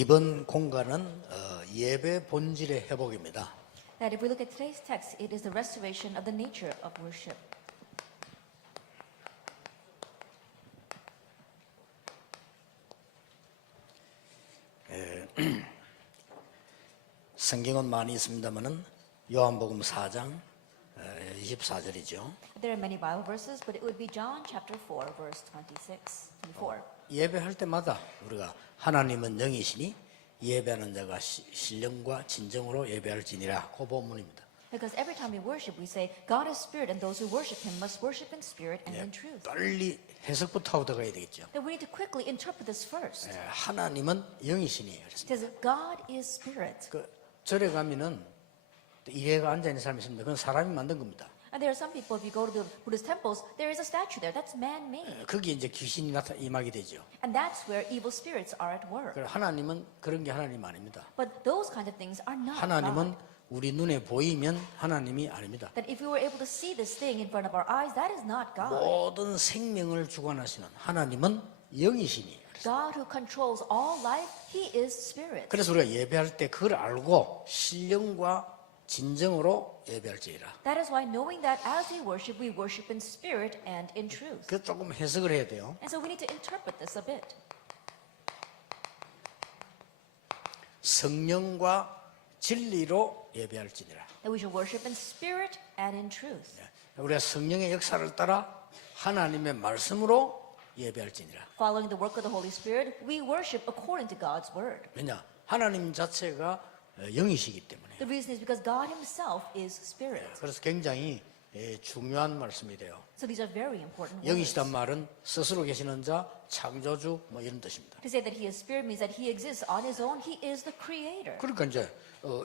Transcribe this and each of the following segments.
이번 공간은 예배 본질의 회복입니다. That if we look at today's text, it is the restoration of the nature of worship. 성경은 많이 있습니다만은 요한복음 4장 24절이죠. There are many Bible verses, but it would be John chapter 4, verse 24. 예배할 때마다 우리가 하나님은 영이시니 예배하는 자가 신령과 진정으로 예배할지니라 그 본문입니다. Because every time we worship, we say, God is spirit, and those who worship him must worship in spirit and in truth. 빨리 해석부터 하고 들어가야 되겠죠. Then we need to quickly interpret this first. 하나님은 영이시니 It says, God is spirit. 그 절에 가면은 이래가 앉아 있는 사람이 있습니다. 그건 사람이 만든 겁니다. And there are some people, if you go to the Buddhist temples, there is a statue there. That's man-made. 거기 이제 귀신이 임하게 되죠. And that's where evil spirits are at work. 하나님은 그런 게 하나님 아닙니다. But those kind of things are not 하나님은 God. 우리 눈에 보이면 하나님이 아닙니다. That if we were able to see this thing in front of our eyes, that is not God. 모든 생명을 주관하시는 하나님은 영이시니. God who controls all life, he is spirit. 그래서 우리가 예배할 때 그걸 알고 신령과 진정으로 예배할지니라. That is why knowing that as we worship in spirit and in truth. 그 조금 해석을 해야 돼요. And so we need to interpret this a bit. 성령과 진리로 예배할지니라. That we should worship in spirit and in truth. 우리가 성령의 역사를 따라 하나님의 말씀으로 예배할지니라. Following the work of the Holy Spirit, we worship according to God's word. 왜냐? 하나님 자체가 영이시기 때문에. The reason is because God himself is spirit. 그래서 굉장히 중요한 말씀이 돼요. So these are very important words. 영이시단 말은 스스로 계시는 자, 창조주 뭐 이런 뜻입니다. To say that he is spirit means that he exists on his own. He is the creator. 그러니까 이제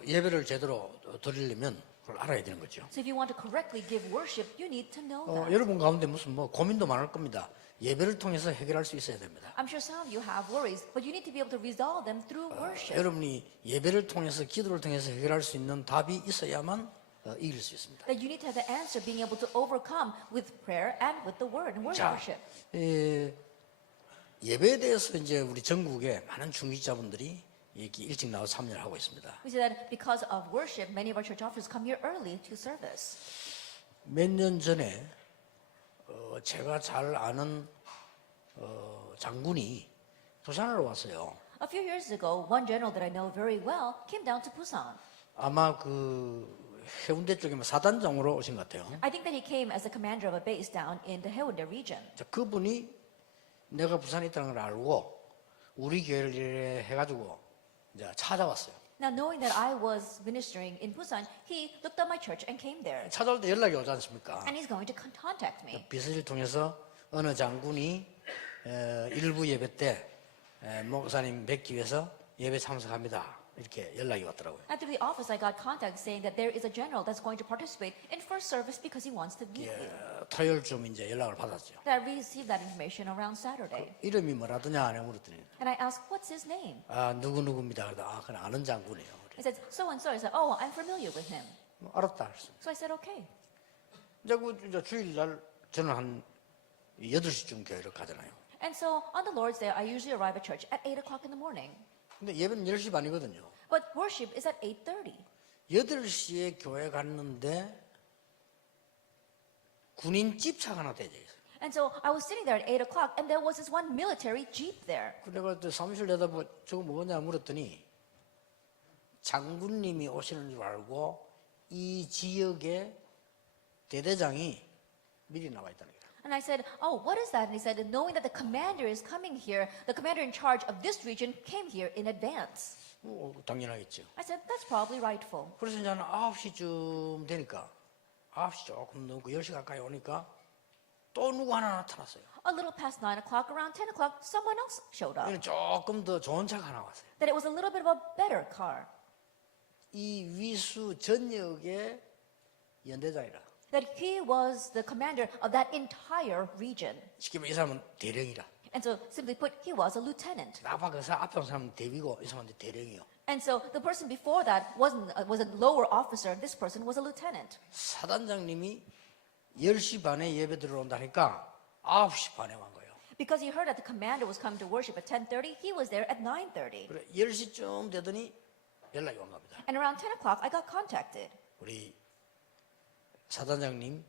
예배를 제대로 드리려면 그걸 알아야 되는 거죠. So if you want to correctly give worship, you need to know that. 여러분 가운데 무슨 뭐 고민도 많을 겁니다. 예배를 통해서 해결할 수 있어야 됩니다. I'm sure some of you have worries, but you need to be able to resolve them through worship. 여러분이 예배를 통해서 기도를 통해서 해결할 수 있는 답이 있어야만 이길 수 있습니다. That you need to have the answer, being able to overcome with prayer and with the word and word 자, worship. 예배에 대해서 이제 우리 전국에 많은 중직자분들이 이렇게 일찍 나와 참여를 하고 있습니다. We see that because of worship, many of our church officers come here early to service. 몇 년 전에 제가 잘 아는 장군이 부산으로 왔어요. A few years ago, one general that I know very well came down to Busan. 아마 그 해운대 쪽에 사단장으로 오신 것 같아요. I think that he came as the commander of a base down in the Haeundae region. 자, 그분이 내가 부산에 있다는 걸 알고 우리 교회를 이래 해가지고 이제 찾아왔어요. Now, knowing that I was ministering in Busan, he looked at my church and came there. 찾아올 때 연락이 오지 않습니까? And he's going to contact me. 비서를 통해서 어느 장군이 일부 예배 때 목사님 뵙기 위해서 예배 참석합니다. 이렇게 연락이 왔더라고요. And through the office, I got contact saying that there is a general that's going to participate in first service because he wants to meet me. 토요일쯤 이제 연락을 받았죠. That I received that information around Saturday. 이름이 뭐라더냐 하냐 물었더니 And I asked, what's his name? 누구누구입니다. 그러다 그냥 아는 장군이에요. He said, so and so. I said, oh, I'm familiar with him. 알았다. 그랬어요. So I said, okay. 이제 주일날 저는 한 8시쯤 교회를 가잖아요. And so on the Lord's Day, I usually arrive at church at 8 o'clock in the morning. 근데 예배는 10시 반이거든요. But worship is at 8:30. 8시에 교회 갔는데 군인 집차가 하나 대져 있어요. And so I was sitting there at 8 o'clock, and there was this one military jeep there. 내가 사무실 내다보고 저거 뭐냐 물었더니 장군님이 오시는 줄 알고 이 지역의 대대장이 미리 나와 있다는 거예요. And I said, oh, what is that? And he said, knowing that the commander is coming here, the commander in charge of this region came here in advance. 당연하겠죠. I said, that's probably rightful. 그래서 이제 9시쯤 되니까 9시 조금 넘고 10시 가까이 오니까 또 누구 하나 나타났어요. A little past 9 o'clock, around 10 o'clock, someone else showed up. 얘는 조금 더 좋은 차가 하나 왔어요. That it was a little bit of a better car. 이 위수 전역의 연대장이라. That he was the commander of that entire region. 쉽게 말하면 이 사람은 대령이라. And so, simply put, he was a lieutenant. 아까 그 앞에 온 사람은 대위고 이 사람은 대령이요. And so, the person before that was a lower officer. This person was a lieutenant. 사단장님이 10시 반에 예배 들어온다니까 9시 반에 온 거예요. Because he heard that the commander was coming to worship at 10:30, he was there at 9:30. 그래 10시쯤 되더니 연락이 온 겁니다. And around 10 o'clock, I got contacted. 우리 사단장님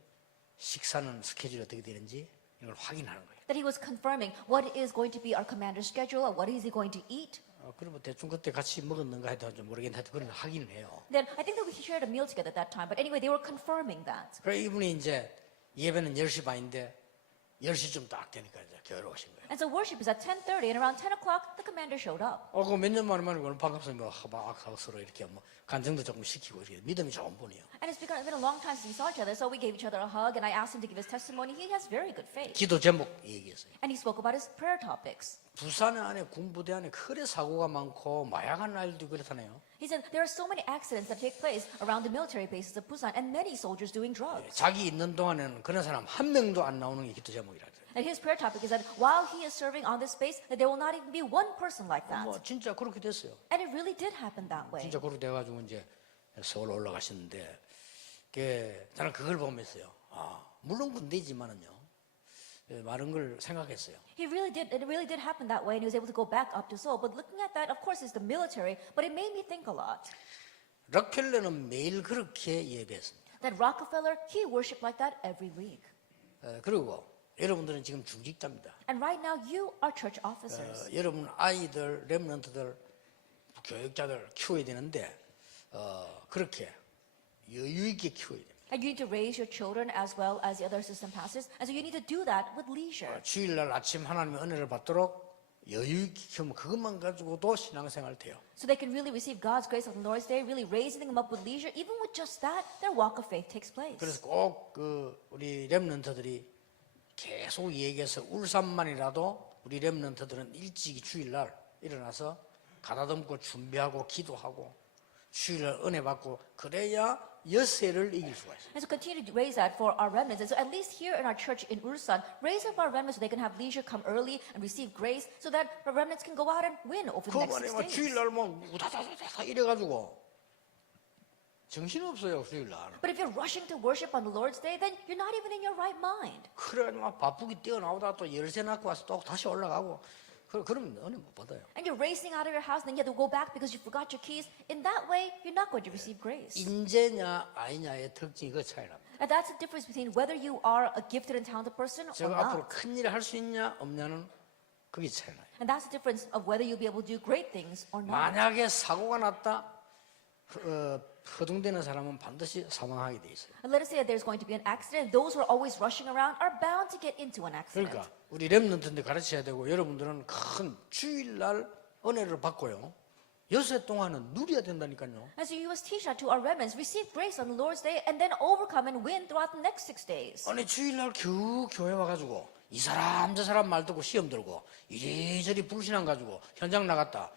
식사는 스케줄이 어떻게 되는지 이걸 확인하는 거예요. That he was confirming what is going to be our commander's schedule, or what is he going to eat. 그리고 대충 그때 같이 먹었는가 해도 좀 모르겠는데 하여튼 그런 걸 확인을 해요. Then I think that we shared a meal together at that time. But anyway, they were confirming that. 그래 이분이 이제 예배는 10시 반인데 10시쯤 딱 되니까 이제 교회로 오신 거예요. And so worship is at 10:30, and around 10 o'clock, the commander showed up. 그거 몇 년 만에 오늘 반갑습니다. 막 서로 이렇게 뭐 간증도 조금 시키고 이렇게 믿음이 좋은 분이에요. And it's been a long time since we saw each other, so we gave each other a hug, and I asked him to give his testimony. He has very good faith. 기도 제목 얘기했어요. And he spoke about his prayer topics. 부산 안에 군부대 안에 그래 사고가 많고 마약한 날도 그렇다네요. He said there are so many accidents that take place around the military bases of Busan, and many soldiers doing drugs. 자기 있는 동안에는 그런 사람 한 명도 안 나오는 게 기도 제목이라. And his prayer topic is that while he is serving on this base, that there will not even be one person like that. 뭐 진짜 그렇게 됐어요. And it really did happen that way. 진짜 그렇게 돼가지고 이제 서울 올라가셨는데, 저는 그걸 보면서요. 물론 군대지만은요. 많은 걸 생각했어요. He really did. It really did happen that way, and he was able to go back up to Seoul. But looking at that, of course, it's the military. But it made me think a lot. 럭펠러는 매일 그렇게 예배했습니다. That Rockefeller, he worshipped like that every week. 그리고 여러분들은 지금 중직자입니다. And right now, you are church officers. 여러분 아이들, 렘넌트들, 교육자들 키워야 되는데 그렇게 여유 있게 키워야 됩니다. And you need to raise your children as well as the other assistant pastors. And so you need to do that with leisure. 주일날 아침 하나님의 은혜를 받도록 여유 있게 키우면 그것만 가지고도 신앙생활 돼요. So they can really receive God's grace on the Lord's Day, really raising them up with leisure. Even with just that, their walk of faith takes place. 그래서 꼭 우리 렘넌트들이 계속 얘기해서 울산만이라도 우리 렘넌트들은 일찍이 주일날 일어나서 가다듬고 준비하고 기도하고 주일날 은혜 받고 그래야 여세를 이길 수가 있어요. And so continue to raise that for our remnants. And so at least here in our church in Ulsan, raise up our remnants so they can have leisure, come early, and receive grace so that our remnants can go out and win over the next 그만에 6 막 days. 주일날 뭐 우다다다다 이래가지고 정신없어요 주일날. But if you're rushing to worship on the Lord's Day, then you're not even in your right mind. 그래가지고 막 바쁘게 뛰어나오다가 또 열쇠 낳고 와서 또 다시 올라가고 그러면 은혜 못 받아요. And you're racing out of your house, and then you have to go back because you forgot your keys. In that way, you're not going to receive grace. 인재냐 아니냐의 특징이 그 차이랍니다. And that's the difference between whether you are a gifted and talented person or 제가 앞으로 not. 큰 일을 할 수 있냐 없냐는 그게 차이나요. And that's the difference of whether you'll be able to do great things or not. 만약에 사고가 났다 허둥대는 사람은 반드시 사망하게 돼 있어요. And let us say that there's going to be an accident. Those who are always rushing around are bound to get into an accident. 그러니까 우리 렘넌트인데 가르쳐야 되고 여러분들은 큰 주일날 은혜를 받고요. 여세 동안은 누려야 된다니까요. And so you must teach that to our remnants. Receive grace on the Lord's Day and then overcome and win throughout the next 6 days. 아니 주일날 겨우 교회 와가지고 이 사람 저 사람 말 듣고 시험 들고 이리저리 불신앙 가지고 현장 나갔다.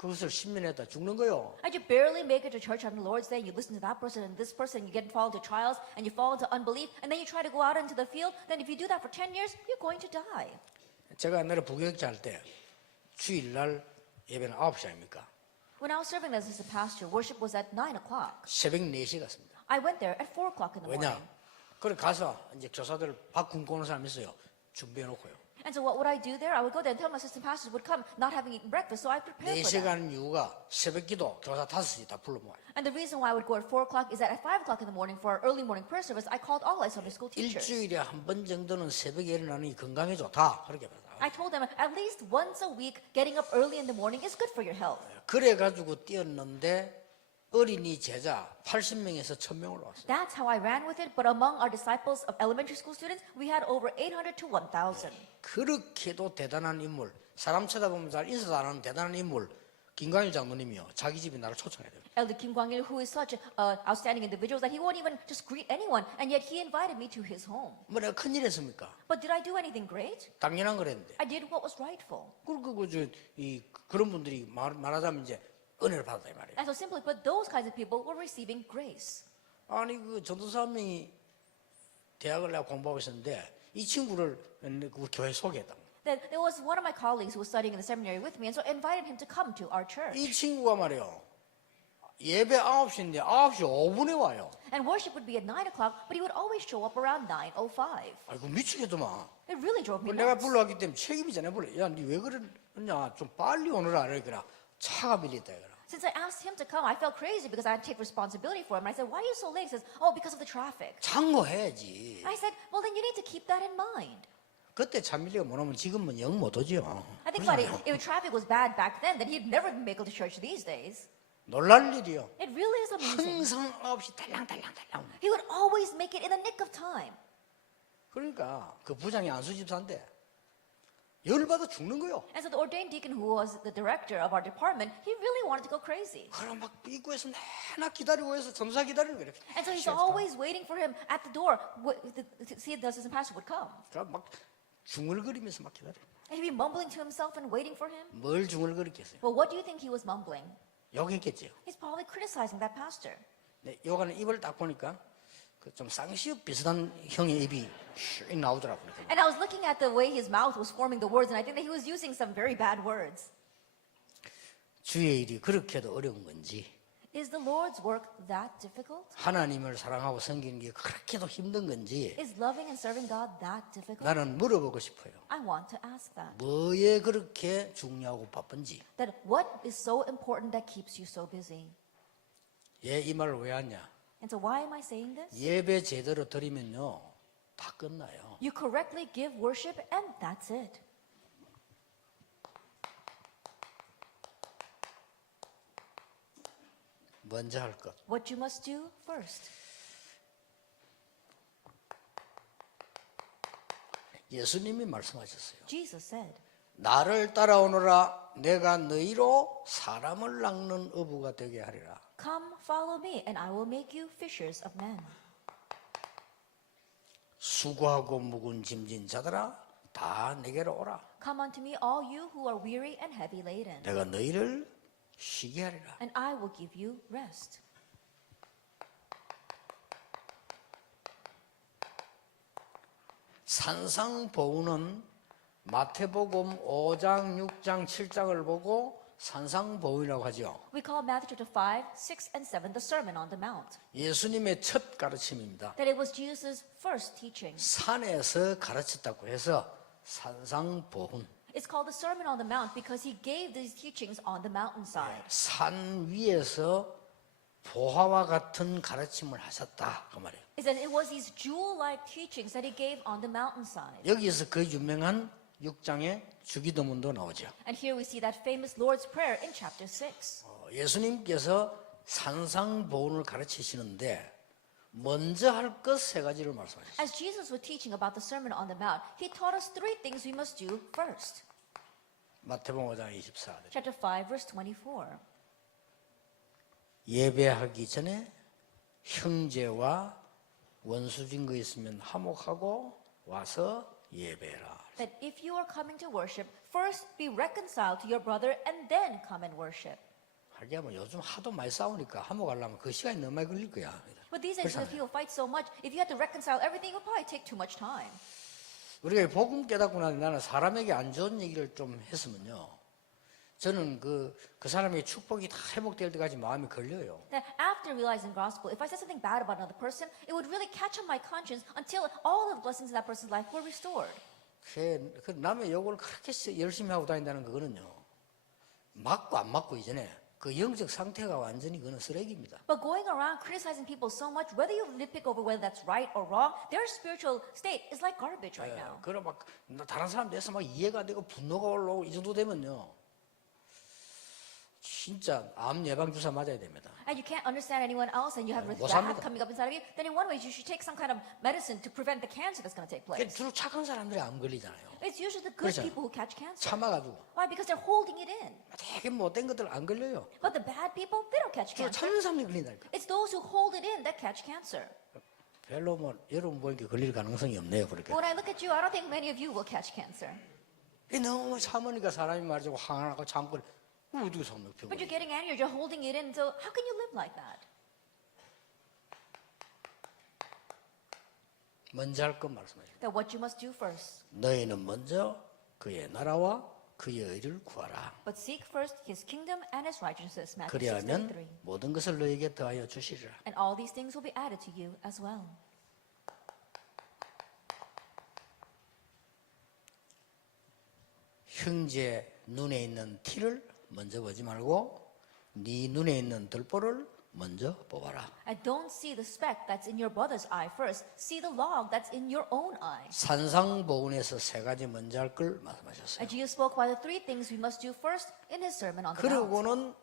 그것을 10년 했다 죽는 거요. And you barely make it to church on the Lord's Day. You listen to that person and this person. You get fall into trials and you fall into unbelief. And then you try to go out into the field. Then if you do that for 10 years, you're going to die. 제가 옛날에 부교육자 할 때 주일날 예배는 9시 아닙니까? When I was serving as a pastor, worship was at 9 o'clock. 새벽 4시 갔습니다. I went there at 4 o'clock in the 왜냐? morning. 그래 가서 이제 교사들 밥 굶고 오는 사람 있어요. 준비해 놓고요. And so what would I do there? I would go there and tell my assistant pastors would come not having eaten breakfast. So I prepared for 4시에 them. 가는 이유가 새벽 기도 교사 5시 다 불러 모아요. And the reason why I would go at 4 o'clock is that at 5 o'clock in the morning for our early morning prayer service, I called all our Sunday school teachers. 일주일에 한 번 정도는 새벽에 일어나니 건강에 좋다. 그렇게 받아요. I told them at least once a week, getting up early in the morning is good for your health. 그래 가지고 뛰었는데 어린이 제자 80명에서 1000명으로 왔어요. That's how I ran with it. But among our disciples of elementary school students, we had over 800 to 1,000. 그렇게도 대단한 인물, 사람 쳐다보면 잘 인사도 안 하는 대단한 인물 김광일 장로님이요. 자기 집에 나를 초청해야 돼요. Elder Kim Kwang-il, who is such an outstanding individual that he won't even just greet anyone, and yet he invited me to his home. 뭐 내가 큰일 했습니까? But did I do anything great? 당연한 거랬는데. I did what was rightful. 그런 분들이 말하자면 이제 은혜를 받았다 이 말이에요. And so simply put, those kinds of people were receiving grace. 아니 그 전도사 한 명이 대학을 내가 공부하고 있었는데 이 친구를 그 교회 소개했다. Then there was one of my colleagues who was studying in the seminary with me, and so I invited him to come to our church. 이 친구가 말이요. 예배 9시인데 9시 5분에 와요. And worship would be at 9 o'clock, but he would always show up around 9:05. 아이고 미치겠더만. It really drove me 내가 nuts. 불러왔기 때문에 책임이잖아요. 야, 니 왜 그러냐? 좀 빨리 오너라. 그러니까 차가 밀렸다. 그러더라. Since I asked him to come, I felt crazy because I had to take responsibility for him. And I said, why are you so late? He says, oh, because of the traffic. 참고해야지. I said, well, then you need to keep that in mind. 그때 차 밀리가 못 오면 지금은 영 못 오지요. I think about it, if traffic was bad back then he'd never make it to church these days. 놀랄 일이요. It really is amazing. 항상 9시 달랑달랑달랑. He would always make it in the nick of time. 그러니까 그 부장이 안수 집사인데 열받아 죽는 거요. And so the ordained deacon who was the director of our department, he really wanted to go crazy. 그럼 막 입구에서 내나 기다리고 해서 전사 기다리는 거예요. And so he's always waiting for him at the door to see if the assistant pastor would come. 그럼 막 중얼거리면서 막 기다려. And he'd be mumbling to himself and waiting for him. 뭘 중얼거리겠어요? Well, what do you think he was mumbling? 욕했겠죠. He's probably criticizing that pastor. 네, 요가는 입을 딱 보니까 그 좀 쌍시옷 비슷한 형의 입이 슉 나오더라고요. And I was looking at the way his mouth was forming the words, and I think that he was using some very bad words. 주의 일이 그렇게도 어려운 건지 Is the Lord's work that difficult? 하나님을 사랑하고 섬기는 게 그렇게도 힘든 건지 Is loving and serving God that difficult? 나는 물어보고 싶어요. I want to ask that. 뭐에 그렇게 중요하고 바쁜지. That what is so important that keeps you so busy? 이 말을 왜 하냐? And so why am I saying this? 예배 제대로 드리면요 다 끝나요. You correctly give worship and that's it. 먼저 할 것. What you must do first. 예수님이 말씀하셨어요. Jesus said, 나를 따라오너라 내가 너희로 사람을 낚는 어부가 되게 하리라. come follow me and I will make you fishers of men. 수고하고 묵은 짐진 자들아 다 내게로 오라. Come unto me all you who are weary and heavy laden, 내가 너희를 쉬게 하리라. and I will give you rest. 산상보훈은 마태복음 5장, 6장, 7장을 보고 산상보훈이라고 하죠. We call Matthew chapter 5, 6, and 7 the Sermon on the Mount. 예수님의 첫 가르침입니다. That it was Jesus' first teaching. 산에서 가르쳤다고 해서 산상보훈. It's called the Sermon on the Mount because he gave these teachings on the mountainside. 산 위에서 보화와 같은 가르침을 하셨다 그 말이에요. Is that it was these jewel-like teachings that he gave on the mountainside. 여기에서 그 유명한 6장의 주기도문도 나오죠. And here we see that famous Lord's Prayer in chapter 6. 예수님께서 산상보훈을 가르치시는데 먼저 할 것 세 가지를 말씀하셨어요. As Jesus was teaching about the Sermon on the Mount, he taught us three things we must do first. 마태복음 5장 24절. Chapter 5, verse 24. 예배하기 전에 형제와 원수진 거 있으면 화목하고 와서 예배해라. That if you are coming to worship, first be reconciled to your brother and then come and worship. 하기야 뭐 요즘 하도 많이 싸우니까 화목하려면 그 시간이 너무 많이 걸릴 거야. But these days, because people fight so much, if you had to reconcile everything, it would probably take too much time. 우리가 복음 깨닫고 나서 나는 사람에게 안 좋은 얘기를 좀 했으면요. 저는 그 사람의 축복이 다 회복될 때까지 마음이 걸려요. That after realizing gospel, if I said something bad about another person, it would really catch on my conscience until all of the blessings in that person's life were restored. 그 남의 욕을 그렇게 열심히 하고 다닌다는 그거는요. 맞고 안 맞고 이전에 그 영적 상태가 완전히 그는 쓰레기입니다. But going around criticizing people so much, whether you nitpick over whether that's right or wrong, their spiritual state is like garbage right now. 그럼 막 다른 사람 대해서 막 이해가 되고 분노가 올라오고 이 정도 되면요. 진짜 암 예방 주사 맞아야 됩니다. And you can't understand anyone else and you have 못 wrath 삽니다. coming up inside of you, then in one way you should take some kind of medicine to prevent the cancer that's going to take place. 주로 착한 사람들이 암 걸리잖아요. It's usually the good 그렇죠. people who catch cancer. 참아가지고 Why? Because they're holding it in. 되게 못된 것들 안 걸려요. But the bad people, they don't catch 주로 cancer. 참는 사람들이 걸린다니까. It's those who hold it in that catch cancer. 별로 뭐 여러분 보니까 걸릴 가능성이 없네요. 그렇게. When I look at you, I don't think many of you will catch cancer. 너무 참으니까 사람이 말이죠 화나고 참고 어떻게 참는 병? But you're getting angry, you're holding it in, so how can you live like that? 먼저 할 것 말씀하세요. That what you must do first. 너희는 먼저 그의 나라와 그의 의를 구하라. But seek first his kingdom and his righteousness. Matthew 그리하면 6:33. 모든 것을 너에게 더하여 주시리라. And all these things will be added to you as well. 형제 눈에 있는 티를 먼저 보지 말고 네 눈에 있는 들보를 먼저 뽑아라. And don't see the speck that's in your brother's eye first. See the log that's in your own eye. 산상보훈에서 세 가지 먼저 할 걸 말씀하셨어요. And Jesus spoke about the three things we must do first in his sermon on the Mount. 그러고는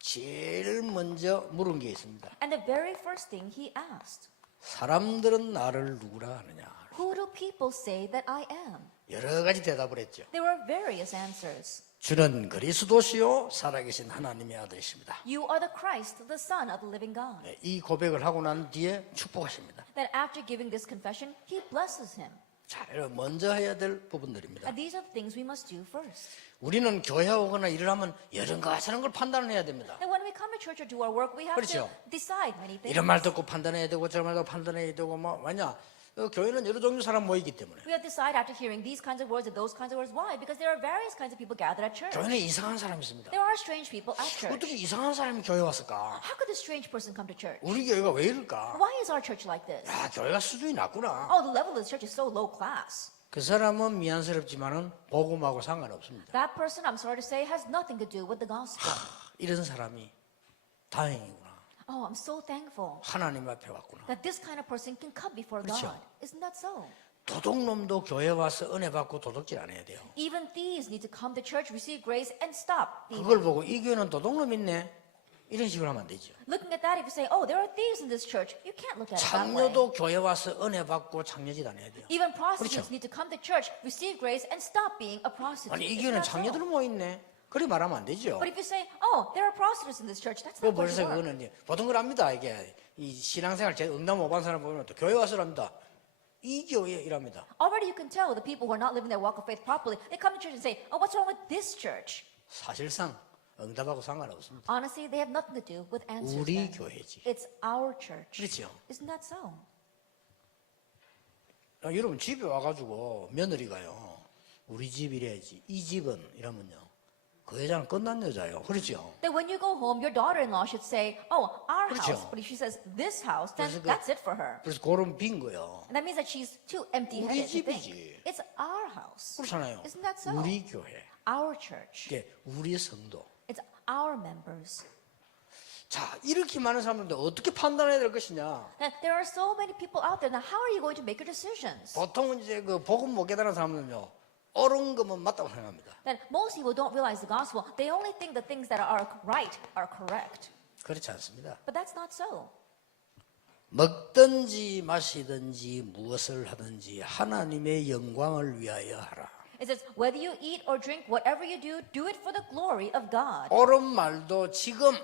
제일 먼저 물은 게 있습니다. And the very first thing he asked, 사람들은 나를 누구라 하느냐. who do people say that I am? 여러 가지 대답을 했죠. There were various answers. 주는 그리스도시요 살아계신 하나님의 아들이십니다. You are the Christ, the Son of the living God. 네, 이 고백을 하고 난 뒤에 축복하십니다. Then after giving this confession, he blesses him. 자, 여러분 먼저 해야 될 부분들입니다. And these are the things we must do first. 우리는 교회 오거나 일을 하면 이런 거 저런 걸 판단을 해야 됩니다. And when we come to church or do our work, we have 그렇죠. to decide many things. 이런 말 듣고 판단해야 되고 저런 말 듣고 판단해야 되고 뭐 왜냐? 교회는 여러 종류 사람 모이기 때문에. We have to decide after hearing these kinds of words and those kinds of words. Why? Because there are various kinds of people gathered at church. 교회는 이상한 사람이 있습니다. There are strange people at church. 어떻게 이상한 사람이 교회 왔을까? How could this strange person come to church? 우리 교회가 왜 이럴까? Why is our church like this? 야, 교회가 수준이 낮구나. Oh, the level of this church is so low class. 그 사람은 미안스럽지만은 복음하고 상관없습니다. That person, I'm sorry to say, has nothing to do with the gospel. 이런 사람이 다행이구나. Oh, I'm so thankful 하나님 앞에 왔구나. that this kind of person can come before 그렇죠. God. Isn't that so? 도둑놈도 교회 와서 은혜 받고 도둑질 안 해야 돼요. Even thieves need to come to church, receive grace, and stop thieving. 그걸 보고 이 교회는 도둑놈 있네. 이런 식으로 하면 안 되죠. Looking at that, if you say, oh, there are thieves in this church, you can't look at it that way. 장녀도 교회 와서 은혜 받고 장녀짓 안 해야 돼요. Even prostitutes 그렇죠. need to come to church, receive grace, and stop being a prostitute. 아니 이 Isn't 교회는 that so? 장녀들 모여 있네. 그렇게 말하면 안 되죠. But if you say, oh, there are prostitutes in this church, that's 그 not going 벌써 to work. 그거는 이제 보통 걸 압니다. 이게 이 신앙생활 제 응답 못 받은 사람 보면 또 교회 와서랍니다. 이 교회 이랍니다. Already you can tell the people who are not living their walk of faith properly. They come to church and say, oh, what's wrong with this church? 사실상 응답하고 상관없습니다. Honestly, they have nothing to do with answers. 우리 then. 교회지. It's our church. 그렇죠. Isn't that so? 여러분 집에 와가지고 며느리가요. 우리 집 이래야지. 이 집은 이러면요. 그 여자는 끝난 여자예요. 그렇죠. That when you go home, your daughter-in-law should say, oh, our 그렇죠. house. But if she says this house, then 그래서 그- that's it for her. 그래서 그런 빈 거요. And that means that she's too empty-headed 우리 to think. 집이지. It's our house. 그렇잖아요. Isn't that so? 우리 교회. Our church. 이게 우리 성도. It's our members. 자, 이렇게 많은 사람들인데 어떻게 판단해야 될 것이냐? And there are so many people out there. Now, how are you going to make your decisions? 보통은 이제 그 복음 못 깨달은 사람들은요. 옳은 것만 맞다고 생각합니다. That most people don't realize the gospel. They only think the things that are right are correct. 그렇지 않습니다. But that's not so. 먹든지 마시든지 무엇을 하든지 하나님의 영광을 위하여 하라. It says, whether you eat or drink, whatever you do it for the glory of God. 옳은 말도 지금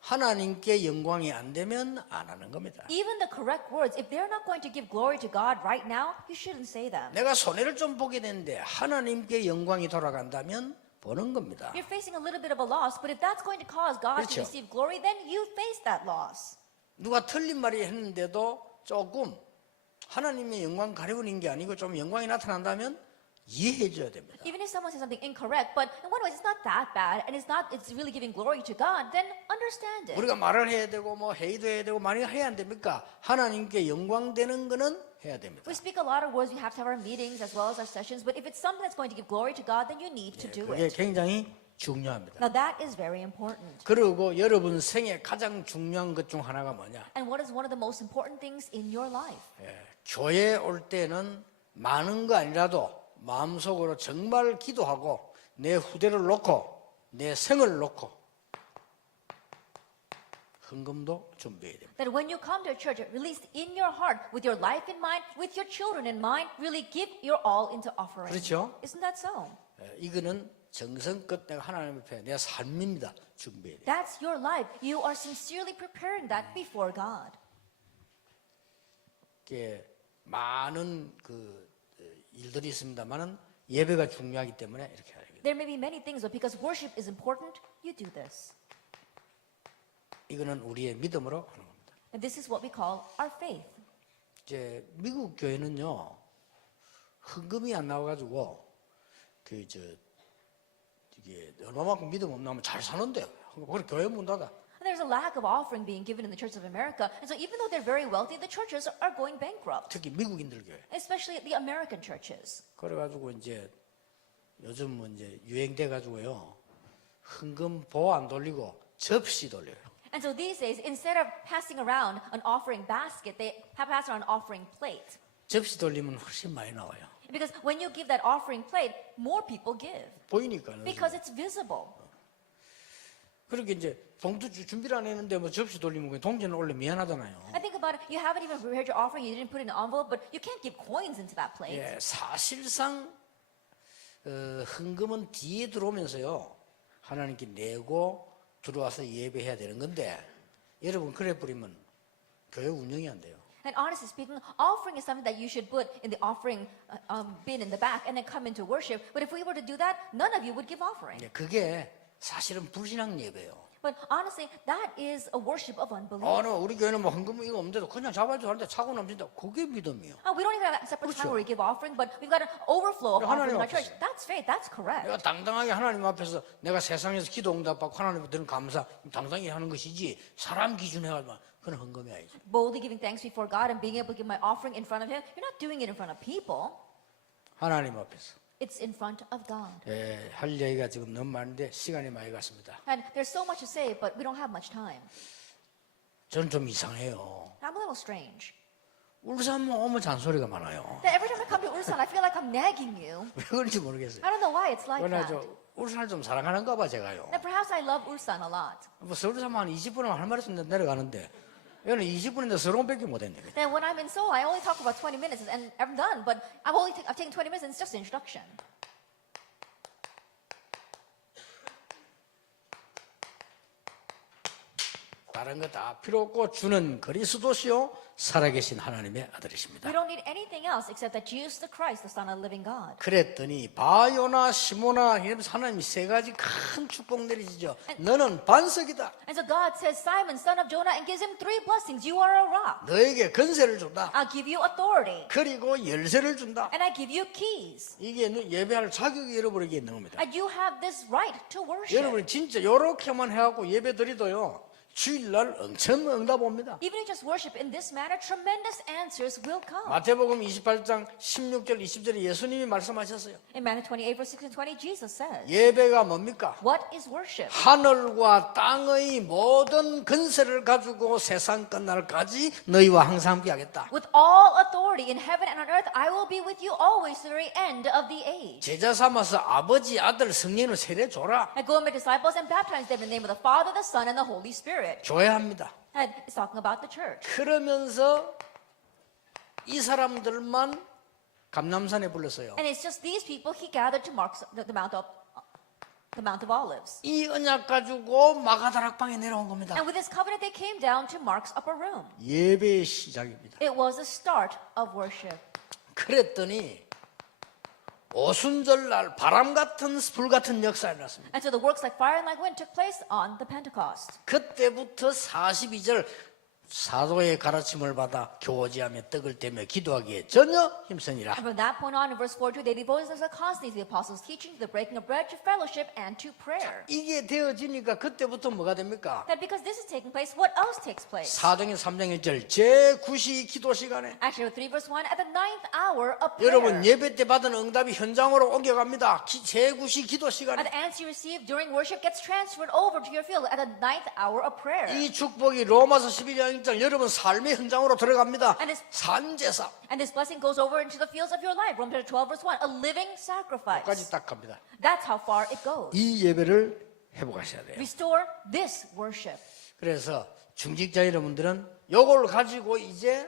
하나님께 영광이 안 되면 안 하는 겁니다. Even the correct words, if they're not going to give glory to God right now, you shouldn't say them. 내가 손해를 좀 보게 되는데 하나님께 영광이 돌아간다면 보는 겁니다. You're facing a little bit of a loss, but if that's going to cause God 그렇죠. to receive glory, then you face that loss. 누가 틀린 말이 했는데도 조금 하나님의 영광 가려우는 게 아니고 좀 영광이 나타난다면 이해해 줘야 됩니다. Even if someone says something incorrect, but in one way it's not that bad, and it's really giving glory to God, then understand it. 우리가 말을 해야 되고 뭐 회의도 해야 되고 많이 해야 안 됩니까? 하나님께 영광 되는 거는 해야 됩니다. We speak a lot of words, we have to have our meetings as well as our sessions, but if it's something that's going to give glory to God, then you need to do 그게 it. 굉장히 중요합니다. Now that is very important. 그리고 여러분 생애 가장 중요한 것 중 하나가 뭐냐? And what is one of the most important things in your life? 교회 올 때는 많은 거 아니라도 마음속으로 정말 기도하고 내 후대를 놓고 내 생을 놓고 헌금도 준비해야 됩니다. That when you come to a church, release in your heart, with your life in mind, with your children in mind, really give your all into offering. 그렇죠? Isn't that so? 이거는 정성껏 내가 하나님 앞에 내 삶입니다. 준비해야 돼요. That's your life. You are sincerely preparing that before God. 이게 많은 그 일들이 있습니다만은 예배가 중요하기 때문에 이렇게 해야 됩니다. There may be many things, but because worship is important, you do this. 이거는 우리의 믿음으로 하는 겁니다. And this is what we call our faith. 이제 미국 교회는요 헌금이 안 나와가지고 그 저 이게 얼마만큼 믿음 없나면 잘 사는데 그래 교회 문 닫아. And there's a lack of offering being given in the Church of America. And so even though they're very wealthy, the churches are going bankrupt, 특히 미국인들 교회. especially the American churches. 그래가지고 이제 요즘 이제 유행돼 가지고요 헌금 보 안 돌리고 접시 돌려요. And so these days, instead of passing around an offering basket, they have passed around an offering plate. 접시 돌리면 훨씬 많이 나와요. Because when you give that offering plate, more people give. 보이니까요. Because it's visible. 그렇게 이제 봉투 준비를 안 했는데 뭐 접시 돌리면 그냥 동전을 올려 미안하잖아요. I think about it, you haven't even prepared your offering, you didn't put it in an envelope, but you can't give coins into that plate. 예, 사실상 헌금은 뒤에 들어오면서요 하나님께 내고 들어와서 예배해야 되는 건데 여러분 그래 버리면 교회 운영이 안 돼요. And honestly speaking, offering is something that you should put in the offering bin in the back and then come into worship. But if we were to do that, none of you would give offering. 예, 그게 사실은 불신앙 예배예요. But honestly, that is a worship of unbelief. 우리 교회는 뭐 헌금 이거 없는데도 그냥 잡아줘 하는데 차고 넘친다. 그게 믿음이요. We don't even have a separate time 그렇죠. where we give offering, but we've got an overflow of offering in our 하나님 church. That's faith. That's correct. 내가 당당하게 하나님 앞에서 내가 세상에서 기도 응답받고 하나님 드는 감사 당당히 하는 것이지 사람 기준에 가지고 그건 헌금이 아니죠. Boldly giving thanks before God and being able to give my offering in front of Him. You're not doing it in front of people. 하나님 앞에서. It's in front of God. 예, 할 얘기가 지금 너무 많은데 시간이 많이 갔습니다. And there's so much to say, but we don't have much time. 저는 좀 이상해요. I'm a little strange. 울산만 오면 잔소리가 많아요. That every time I come to Ulsan, I feel like I'm nagging you. 왜 그런지 모르겠어요. I don't know why it's like 그러나 that. 저 울산을 좀 사랑하는가 봐 제가요. And perhaps I love Ulsan a lot. 뭐 서울 사면 한 20분이면 할 말이 있는데 내려가는데 얘는 20분인데 서론밖에 못했네. Then when I'm in Seoul, I only talk about 20 minutes and I'm done. But I've taken 20 minutes and it's just an introduction. 다른 거 다 필요 없고 주는 그리스도시요 살아계신 하나님의 아들이십니다. We don't need anything else except that Jesus the Christ, the Son of the living God. 그랬더니 바요나 시모나 이러면서 하나님이 세 가지 큰 축복 내리시죠. 너는 반석이다. And so God says, Simon, son of Jonah, and gives him 3 blessings. You are a rock. 너에게 건세를 준다. I'll give you authority. 그리고 열쇠를 준다. And I give you keys. 이게 예배할 자격이 여러분에게 있는 겁니다. And you have this right to worship. 여러분이 진짜 이렇게만 해갖고 예배 드리도요 주일날 엄청 응답 옵니다. Even if you just worship in this manner, tremendous answers will come. 마태복음 28장 16절 20절에 예수님이 말씀하셨어요. In Matthew 28, verse 6 and 20, Jesus says, 예배가 뭡니까? what is worship? 하늘과 땅의 모든 건세를 가지고 세상 끝날까지 너희와 항상 함께 하겠다. With all authority in heaven and on earth, I will be with you always to the very end of the age. 제자 삼아서 아버지, 아들, 성령을 세례 줘라. I go and make disciples and baptize them in the name of the Father, the Son, and the Holy Spirit. 교회합니다. And it's talking about the church. 그러면서 이 사람들만 감람산에 불렀어요. And it's just these people he gathered to mark the Mount of Olives. 이 언약 가지고 마가다락방에 내려온 겁니다. And with this covenant, they came down to Mark's upper room. 예배의 시작입니다. It was the start of worship. 그랬더니 오순절날 바람 같은 불 같은 역사가 일어났습니다. And so the works like fire and like wind took place on the Pentecost. 그때부터 42절 사도의 가르침을 받아 교제하며 떡을 떼며 기도하기에 전혀 힘쓰니라. And from that point on, in verse 42, they devoted themselves constantly to the apostles' teaching, to the breaking of bread, to fellowship, and to prayer. 이게 되어지니까 그때부터 뭐가 됩니까? That because this is taking place, what else takes place? 사도행전 3장 1절 제9시 기도 시간에 Actually, 3 verse 1, at the 9th hour of 여러분 prayer. 예배 때 받은 응답이 현장으로 옮겨갑니다. 제9시 기도 And 시간에 the answer you receive during worship gets transferred over to your field at the 9th hour of prayer. 이 축복이 로마서 11장 1절 여러분 삶의 현장으로 들어갑니다. And it's- 산제사 And this blessing goes over into the fields of your life. Romans 12 verse 1, a living 까지 sacrifice. 딱 갑니다. That's how far it goes. 이 예배를 회복하셔야 돼요. Restore this worship. 그래서 중직자 여러분들은 요걸 가지고 이제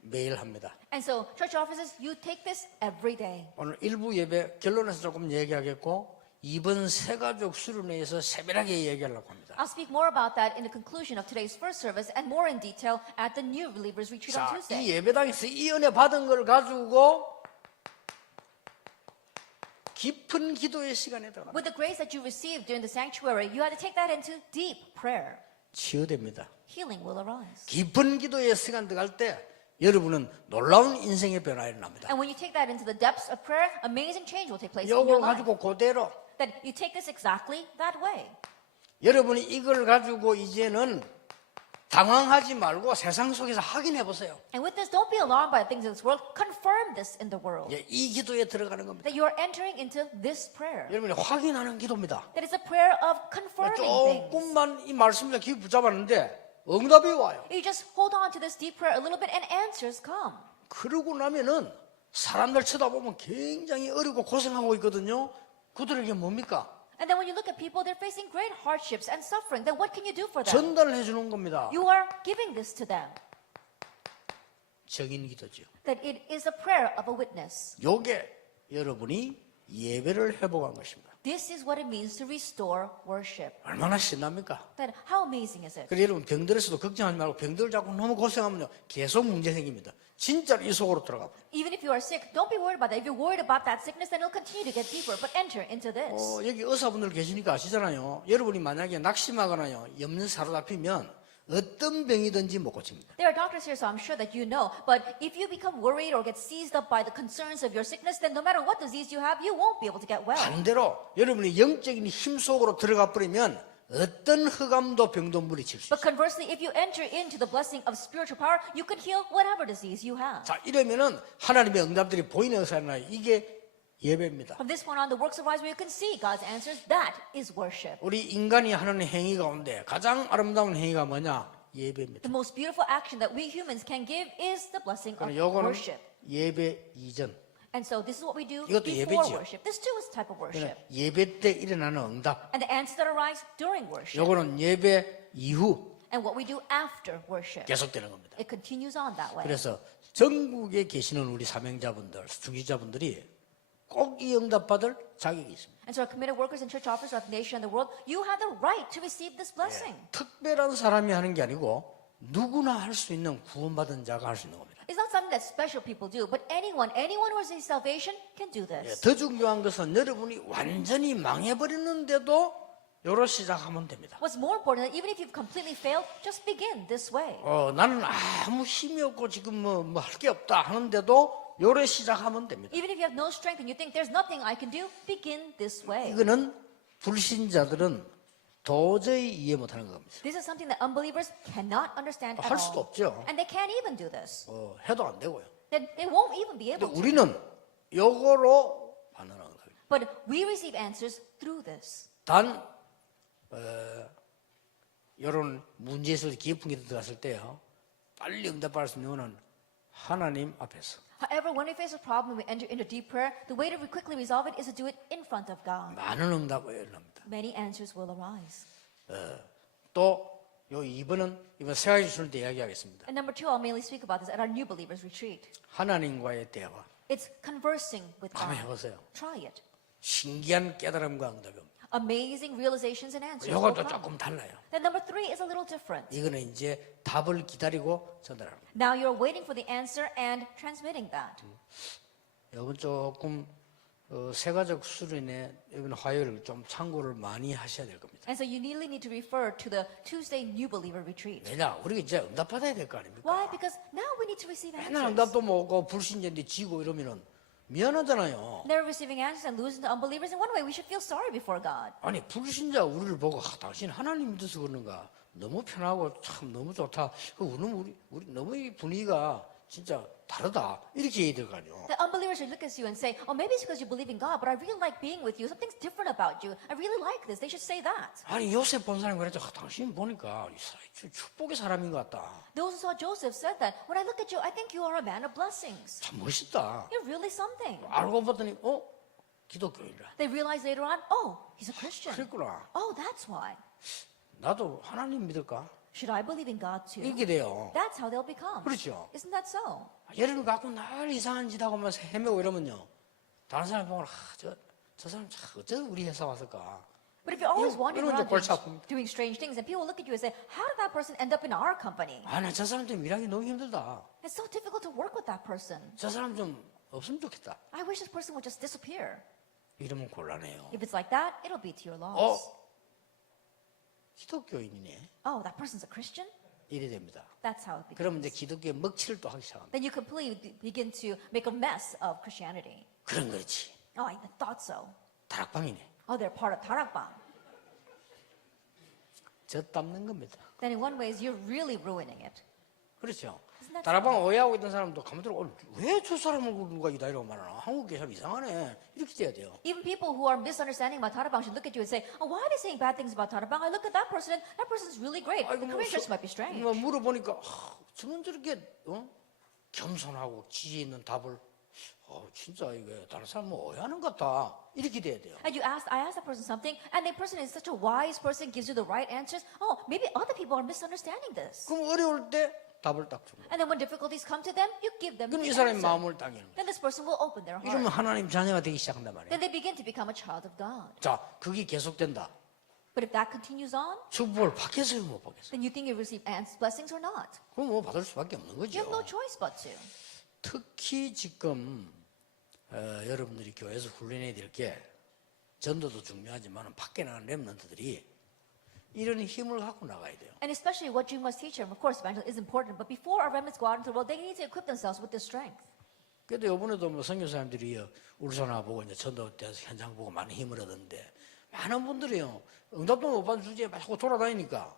매일 합니다. And so, church offices, you take this every day. 오늘 일부 예배 결론에서 조금 얘기하겠고 2번 새가족 수련회에서 세밀하게 얘기하려고 합니다. I'll speak more about that in the conclusion of today's first service and more in detail at the New Believers Retreat on 자, Tuesday. 이 예배당에서 이 은혜 받은 걸 가지고 깊은 기도의 시간에 들어갑니다. With the grace that you received during the sanctuary, you had to take that into deep prayer. 치유됩니다. Healing will arise. 깊은 기도의 시간 들어갈 때 여러분은 놀라운 인생의 변화가 일어납니다. And when you take that into the depths of prayer, amazing change will take place in 이걸 your life. 가지고 그대로 That you take this exactly that way. 여러분이 이걸 가지고 이제는 당황하지 말고 세상 속에서 확인해 보세요. And with this, don't be alarmed by the things of this world. Confirm this in the world. 예, 이 기도에 들어가는 겁니다. That you are entering into this prayer. 여러분이 확인하는 기도입니다. That is a prayer of confirming things. 조금만 이 말씀에 깊이 붙잡았는데 응답이 와요. You just hold on to this deep prayer a little bit and answers come. 그러고 나면은 사람들 쳐다보면 굉장히 어렵고 고생하고 있거든요. 그들에게 뭡니까? And then when you look at people, they're facing great hardships and suffering. Then what can you do for them? 전달해 주는 겁니다. You are giving this to them. 정인 기도죠. That it is a prayer of a witness. 요게 여러분이 예배를 회복한 것입니다. This is what it means to restore worship. 얼마나 신납니까? That how amazing is it? 그래서 여러분 병들에서도 걱정하지 말고 병들 자꾸 너무 고생하면요 계속 문제 생깁니다. 진짜로 이 속으로 들어가 버려요. Even if you are sick, don't be worried about that. If you're worried about that sickness, then it'll continue to get deeper. But enter into this. 여기 의사분들 계시니까 아시잖아요. 여러분이 만약에 낙심하거나요 염려 사로잡히면 어떤 병이든지 못 고칩니다. There are doctors here, so I'm sure that you know. But if you become worried or get seized up by the concerns of your sickness, then no matter what disease you have, you won't be able to get well. 반대로 여러분이 영적인 힘 속으로 들어가 버리면 어떤 흑암도 병도 물리칠 수 But 있어요. conversely, if you enter into the blessing of spiritual power, you can heal whatever disease you have. 자 이러면은 하나님의 응답들이 보이는 것이잖아요. 이게 예배입니다. From this point on, the works of rise where you can see God's answers, that is worship. 우리 인간이 하는 행위 가운데 가장 아름다운 행위가 뭐냐? 예배입니다. The most beautiful action that we humans can give is the blessing of 그럼 요거는 worship. 예배 이전. And so this is what we do 이것도 before 예배지요. worship. This too is a type of worship. 그러니까 예배 때 일어나는 응답. And the answers that arise during worship. 요거는 예배 이후 And what we do after worship. 계속되는 겁니다. It continues on that way. 그래서 전국에 계시는 우리 사명자분들, 중직자분들이 꼭 이 응답 받을 자격이 있습니다. And so our committed workers and church officers throughout the nation and the world, you have the right to receive this blessing. 특별한 사람이 하는 게 아니고 누구나 할 수 있는 구원받은 자가 할 수 있는 겁니다. It's not something that special people do, but anyone who has received salvation can do this. 더 중요한 것은 여러분이 완전히 망해버렸는데도 요로 시작하면 됩니다. What's more important, that even if you've completely failed, just begin this way. 나는 아무 힘이 없고 지금 뭐 할 게 없다 하는데도 요래 시작하면 됩니다. Even if you have no strength and you think there's nothing I can do, begin this way. 이거는 불신자들은 도저히 이해 못하는 겁니다. This is something that unbelievers cannot understand at 할 수도 all. 없죠. And they can't even do this. 해도 안 되고요. They won't even be 근데 able to. 우리는 요거로 받는 겁니다. But we receive answers through this. 단 이런 문제에서 깊은 게 들어갔을 때요. 빨리 응답할 수 있는 거는 하나님 앞에서 However, when we face a problem, we enter into deep prayer. The way to quickly resolve it is to do it in front of God. 많은 응답이 일어납니다. Many answers will arise. 또 이번 세 가지 주일 때 이야기하겠습니다. And number two, I'll mainly speak about this at our new believers retreat. 하나님과의 대화 It's conversing with 한번 God. 해보세요. Try it. 신기한 깨달음과 응답이 옵니다. Amazing realizations and answers. will 이것도 come. 조금 달라요. Then number three is a little different. 이거는 이제 답을 기다리고 전달합니다. Now you're waiting for the answer and transmitting that. 이건 조금 세가적 수련회 이번 화요일 좀 참고를 많이 하셔야 될 겁니다. And so you really need to refer to the Tuesday New Believer Retreat. 왜냐, 우리가 이제 응답 받아야 될 거 아닙니까? Why? Because now we need to receive 맨날 answers. 응답도 못 오고 불신자인데 지고 이러면은 미안하잖아요. Never receiving answers and losing to unbelievers. In one way, we should feel sorry before God. 아니 불신자 우리를 보고 당신 하나님 믿어서 그런가 너무 편하고 참 너무 좋다. 우리 너무 이 분위기가 진짜 다르다 이렇게 얘기할 거 아니에요. The unbelievers should look at you and say, "Oh, maybe it's because you believe in God, but I really like being with you. Something's different about you. I really like this." They should say that. 아니 요셉 본 사람이 그랬죠. 당신 보니까 축복의 사람인 것 같다. Those who saw Joseph said that. When I look at you, I think you are a man of blessings. 참 멋있다. You're really something. 알고 봤더니 기독교인이라. They realized later on, oh, he's a Christian. 그랬구나. Oh, that's why. 나도 하나님 믿을까? Should I believe in God too? 이렇게 돼요. That's how they'll become. 그렇죠. Isn't that so? 예를 갖고 날 이상한 짓 하고 막 헤매고 이러면요. 다른 사람 보면 저 사람 참 어째 우리 회사 왔을까? But if you're always wandering 이러면 around 골치 아픕니다. doing strange things, and people look at you and say, how did that person end up in our company? 나 저 사람 때문에 일하기 너무 힘들다. It's so difficult to work with that person. 저 사람 좀 없으면 좋겠다. I wish this person would just disappear. 이러면 곤란해요. If it's like that, it'll be to your loss. 기독교인이네. Oh, that person's a Christian? 이래 됩니다. That's how it begins. 그러면 이제 기독교의 먹칠을 또 하기 시작합니다. Then you completely begin to make a mess of Christianity. 그런 거지. Oh, I thought so. 다락방이네. Oh, they're part of Tarakbang. 젖 담는 겁니다. Then in one way, you're really ruining it. 그렇죠. Isn't that 다락방 오해하고 있던 사람도 가만 들어 왜 저 사람을 누가 이다 이러고 말하나. 한국에 참 이상하네. 이렇게 돼야 돼요. Even people who are misunderstanding about Tarabang should look at you and say, oh, why are they saying bad things about Tarabang? I look at that person and that person's really great. The Korean church might be strange. 뭐 물어보니까 저는 저렇게 겸손하고 지혜 있는 답을 진짜 이게 다른 사람 뭐 오해하는 것 같다. 이렇게 돼야 돼요. And I ask that person something, and the person is such a wise person, gives you the right answers. Oh, maybe other people are misunderstanding this. 그럼 어려울 때 답을 딱 줍니다. And then when difficulties come to them, you give them 그럼 the 이 사람의 answer. 마음을 딱 여는 거예요. Then this person will open their 이러면 heart. 하나님 자녀가 되기 시작한단 말이에요. Then they begin to become a child of God. 자, 그게 계속된다. But if that continues on, 축복을 받겠어요, 못 받겠어요? then you think you receive blessings or not. 그럼 뭐 받을 수밖에 없는 You have no 거죠. choice but to. 특히 지금 여러분들이 교회에서 훈련해야 될 게 전도도 중요하지만 밖에 나간 렘넌트들이 이런 힘을 갖고 나가야 돼요. And especially what you must teach them. Of course, evangelism is important, but before our remnants go out into the world, they need to equip themselves with this strength. 그래도 이번에도 뭐 선교사님들이 울산화 보고 이제 전도 때에서 현장 보고 많은 힘을 얻었는데 많은 분들이요 응답도 못 받은 주제에 자꾸 돌아다니니까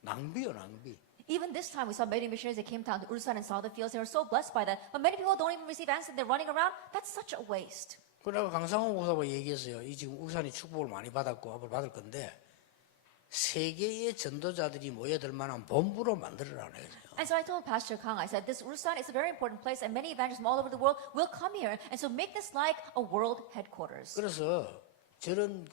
낭비요 낭비. Even this time, we saw many missionaries that came down to Ulsan and saw the fields. They were so blessed by that. But many people don't even receive answers. They're running around. That's such a waste. 그래가 강상호 목사가 얘기했어요. 이 지금 울산이 축복을 많이 받았고 앞으로 받을 건데 세계의 전도자들이 모여들 만한 본부로 만들어라는 거예요. And so I told Pastor Kang, I said, this Ulsan is a very important place, and many evangelists from all over the world will come here. And so make this like a world headquarters. 그래서 저런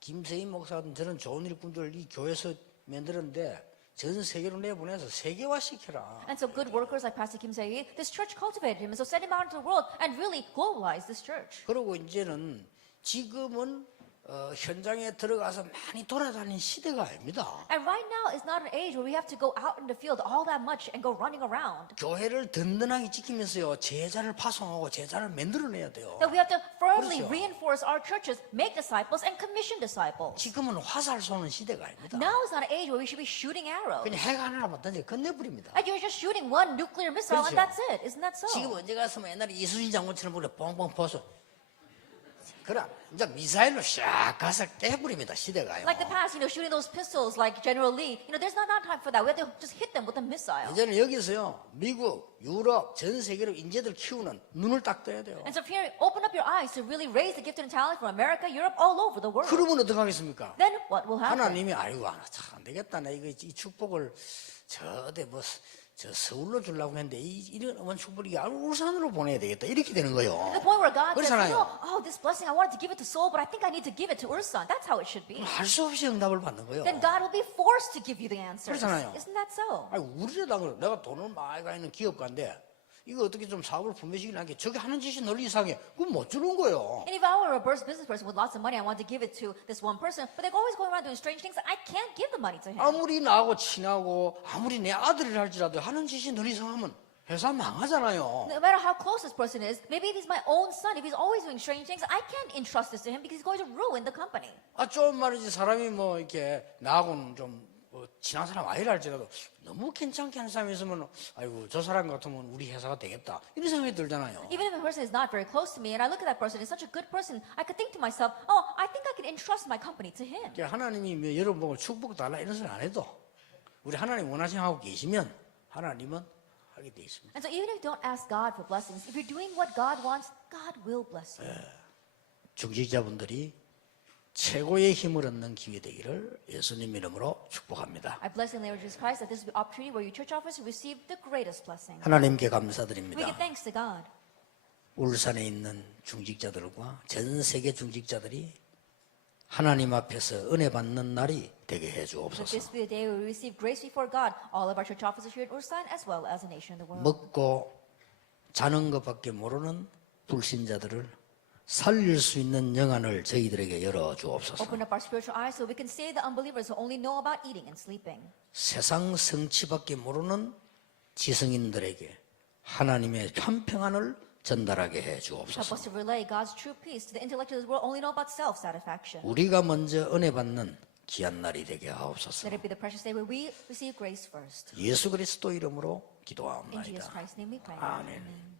김세인 목사 같은 저런 좋은 일꾼들 이 교회에서 만들었는데 전 세계로 내보내서 세계화 시켜라. And so good workers like Pastor Kim Sae, this church cultivated him. And so send him out into the world and really globalize this church. 그리고 이제는 지금은 현장에 들어가서 많이 돌아다니는 시대가 아닙니다. And right now is not an age where we have to go out in the field all that much and go running around. 교회를 든든하게 지키면서요 제자를 파송하고 제자를 만들어내야 돼요. That we have to firmly 그렇죠. reinforce our churches, make disciples, and commission disciples. 지금은 화살 쏘는 시대가 아닙니다. Now is not an age where we should be shooting arrows. 그냥 핵 하나만 던져 끝내버립니다. And you're just shooting one nuclear missile 그렇죠. and that's it. Isn't that so? 지금 언제 갔으면 옛날에 이순신 장군처럼 보래 뻥뻥 퍼서 그래 이제 미사일로 샥 가서 깨버립니다 시대가요. Like the past, shooting those pistols like General Lee. There's not time for that. We have to just hit them with a missile. 이제는 여기서요 미국, 유럽, 전 세계로 인재들 키우는 눈을 딱 떠야 돼요. And so here, open up your eyes to really raise the gifted and talent from America, Europe, all over the world. 그러면 어떻게 하겠습니까? Then what will happen? 하나님이 아이고 참 안 되겠다. 나 이거 이 축복을 저 서울로 주려고 했는데 이런 어머니 축복이 울산으로 보내야 되겠다. 이렇게 되는 거예요. The point where God says, 그렇잖아요. oh, this blessing, I wanted to give it to Seoul, but I think I need to give it to Ulsan. That's how it should be. 할 수 없이 응답을 받는 거예요. Then God will be forced to give you the answers. 그렇잖아요. Isn't that so? 아니 우리라도 그래. 내가 돈을 많이 가 있는 기업가인데 이거 어떻게 좀 사업을 분배시키는 게 저게 하는 짓이 널리 이상해. 그건 못 주는 거예요. And if I were a business person with lots of money, I want to give it to this one person, but they're always going around doing strange things, I can't give the money to him. 아무리 나하고 친하고 아무리 내 아들이라 할지라도 하는 짓이 널리 이상하면 회사 망하잖아요. No matter how close this person is, maybe if he's my own son, if he's always doing strange things, I can't entrust this to him because he's going to ruin the company. 좀 말이지 사람이 뭐 이렇게 나하고는 좀 친한 사람 아니라 할지라도 너무 괜찮게 하는 사람이 있으면 아이고 저 사람 같으면 우리 회사가 되겠다 이런 생각이 들잖아요. Even if a person is not very close to me, and I look at that person, is such a good person, I could think to myself, oh, I think I can entrust my company to him. 하나님이 뭐 여러분 보고 축복 달라 이런 소리 안 해도 우리 하나님 원하시는 하고 계시면 하나님은 하게 돼 있습니다. And so even if you don't ask God for blessings, if you're doing what God wants, God will bless you. 중직자분들이 최고의 힘을 얻는 기회 되기를 예수님 이름으로 축복합니다. I bless in the name of Jesus Christ that this will be an opportunity where you church officers receive the greatest blessing. 하나님께 We 감사드립니다. give thanks to God. 울산에 있는 중직자들과 전 세계 중직자들이 하나님 앞에서 은혜 받는 날이 되게 해 That 주옵소서. this be the day where we receive grace before God, all of our church officers here at Ulsan, as well as a nation in the world. 먹고 자는 것밖에 모르는 불신자들을 살릴 수 있는 영안을 저희들에게 열어 주옵소서. Open up our spiritual eyes so we can save the unbelievers who only know about eating and sleeping. 세상 성취밖에 모르는 지성인들에게 하나님의 편평안을 전달하게 해 Help 주옵소서. us to relay God's true peace to the intellectuals who only know about self-satisfaction. 우리가 먼저 은혜 받는 귀한 날이 되게 하옵소서. Let it be the precious day where we receive grace first. 예수 그리스도 이름으로 In Jesus 기도하옵나이다. Christ's name we pray. 아멘. Amen.